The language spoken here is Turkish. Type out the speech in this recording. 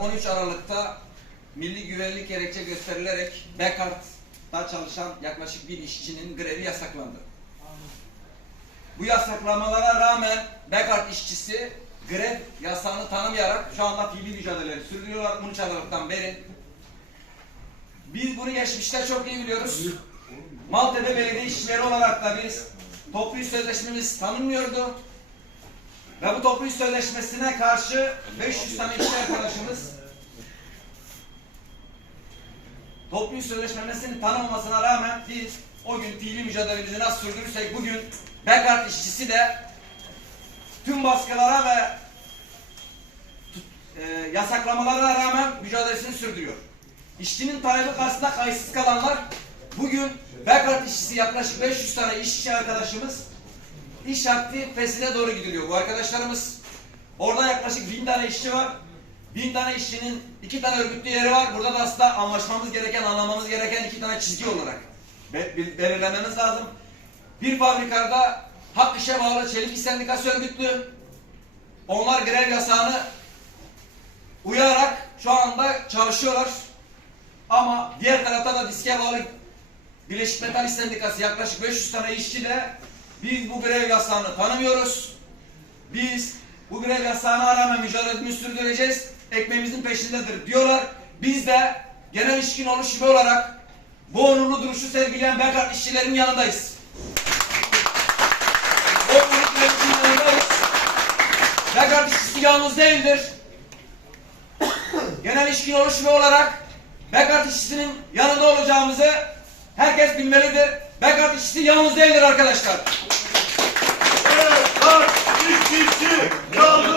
13 Aralık'ta milli güvenlik gerekçe gösterilerek Bekart'ta çalışan yaklaşık bir işçinin grevi yasaklandı. Bu yasaklamalara rağmen Bekart işçisi grev yasağını tanımayarak şu anda fiili mücadeleleri sürdürüyorlar 13 Aralık'tan beri. Biz bunu geçmişte çok iyi biliyoruz. Maltepe Belediye İşçileri olarak da biz toplu sözleşmemiz tanınmıyordu. Ve bu toplu iş sözleşmesine karşı 500 tane işçi arkadaşımız toplu iş sözleşmesinin tanınmamasına rağmen biz o gün fiili mücadelemizi nasıl sürdürürsek bugün Bekart işçisi de tüm baskılara ve e, yasaklamalara rağmen mücadelesini sürdürüyor. İşçinin talebi karşısında kayıtsız kalanlar bugün Bekart işçisi yaklaşık 500 tane işçi arkadaşımız iş akti fesile doğru gidiliyor. Bu arkadaşlarımız orada yaklaşık bin tane işçi var. Bin tane işçinin iki tane örgütlü yeri var. Burada da aslında anlaşmamız gereken, anlamamız gereken iki tane çizgi olarak be- be- belirlememiz lazım. Bir fabrikada hak işe bağlı çelik iş sendikası örgütlü. Onlar grev yasağını uyarak şu anda çalışıyorlar. Ama diğer tarafta da diske bağlı Birleşik Metal İş Sendikası yaklaşık 500 tane işçi de biz bu grev yasağını tanımıyoruz. Biz bu grev yasağına rağmen mücadelemizi sürdüreceğiz. Ekmeğimizin peşindedir diyorlar. Biz de genel işkin oluşumu olarak bu onurlu duruşu sergileyen Bekart işçilerin yanındayız. O duruşun yanındayız. Bekart işçisi yalnız değildir. Genel işkin oluşumu olarak Bekart işçisinin yanında olacağımızı herkes bilmelidir. Bekart işçisi yalnız değildir arkadaşlar. Bekar işçisi yalnız.